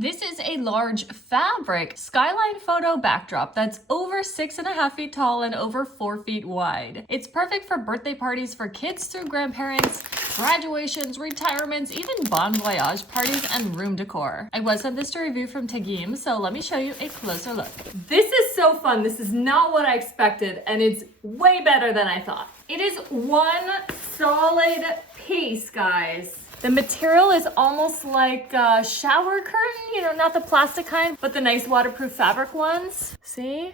This is a large fabric Skyline photo backdrop that's over 6.5 feet tall and over 4 feet wide. It's perfect for birthday parties for kids through grandparents, graduations, retirements, even bon voyage parties and room decor. I was sent this to review from Tegeme, so let me show you a closer look. This is so fun. This is not what I expected, and it's way better than I thought. It is one solid piece, guys. The material is almost like a shower curtain, you know, not the plastic kind, but the nice waterproof fabric ones. See?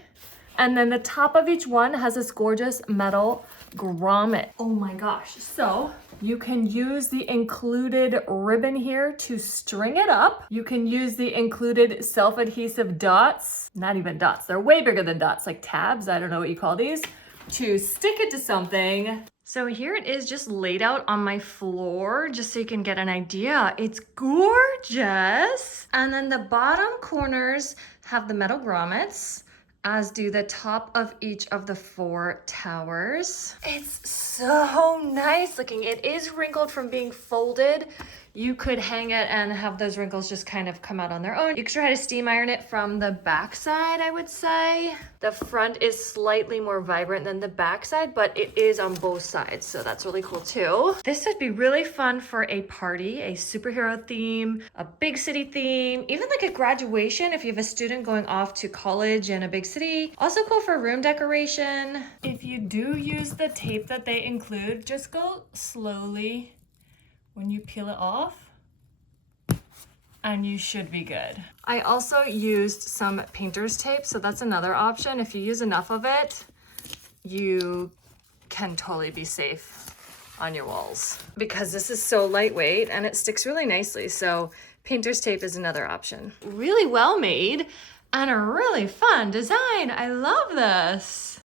And then the top of each one has this gorgeous metal grommet. Oh my gosh. So you can use the included ribbon here to string it up. You can use the included self-adhesive dots, not even dots, they're way bigger than dots, like tabs, I don't know what you call these, to stick it to something. So here it is just laid out on my floor, just so you can get an idea. It's gorgeous. And then the bottom corners have the metal grommets, as do the top of each of the 4 towers. It's so nice looking. It is wrinkled from being folded. You could hang it and have those wrinkles just kind of come out on their own. You could try to steam iron it from the back side, I would say. The front is slightly more vibrant than the back side, but it is on both sides, so that's really cool too. This would be really fun for a party, a superhero theme, a big city theme, even like a graduation if you have a student going off to college in a big city. Also cool for room decoration. If you do use the tape that they include, just go slowly when you peel it off, and you should be good. I also used some painter's tape, so that's another option. If you use enough of it, you can totally be safe on your walls. Because this is so lightweight and it sticks really nicely, so painter's tape is another option. Really well made and a really fun design. I love this.